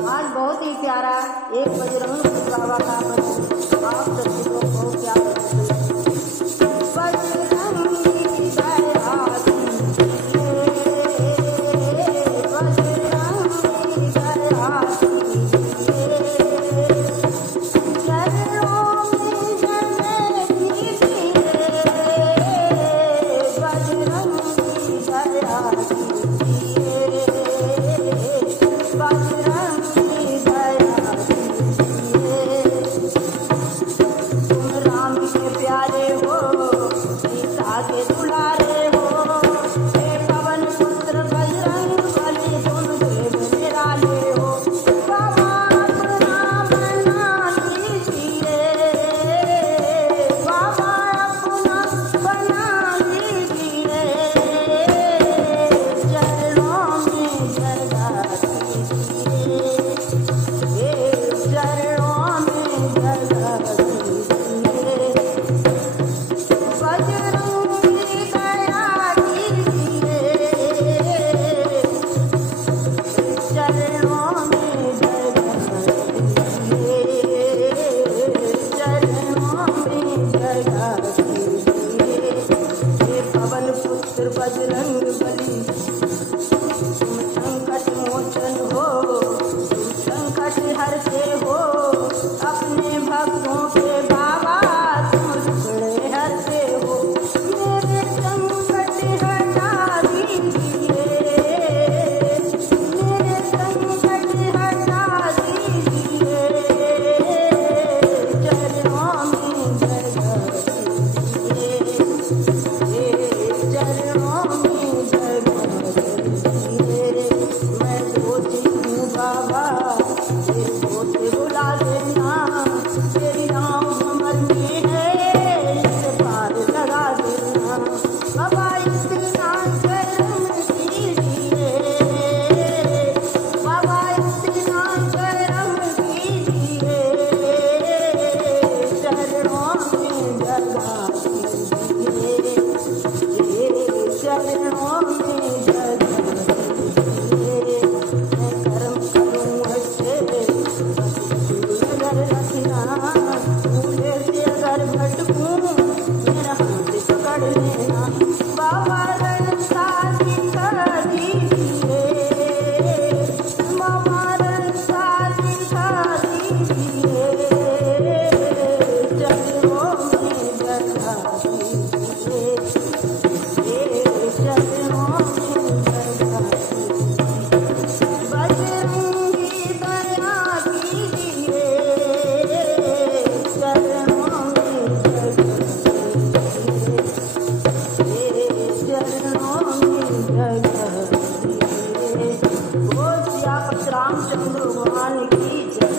आज बहुत ही प्यारा एक बजरंग बाबा का भजन आप सभी लोग को क्या बजरंग बली तुम संकट मोचन हो, तुम संकट हरते हो, अपने भक्तों के बाबा तुम दुखड़े हरते हो। मेरे संकट हटा दीजिए, मेरे संकट हटा दीजिए, चरणों में जगह रामचंद्र भगवान की जय।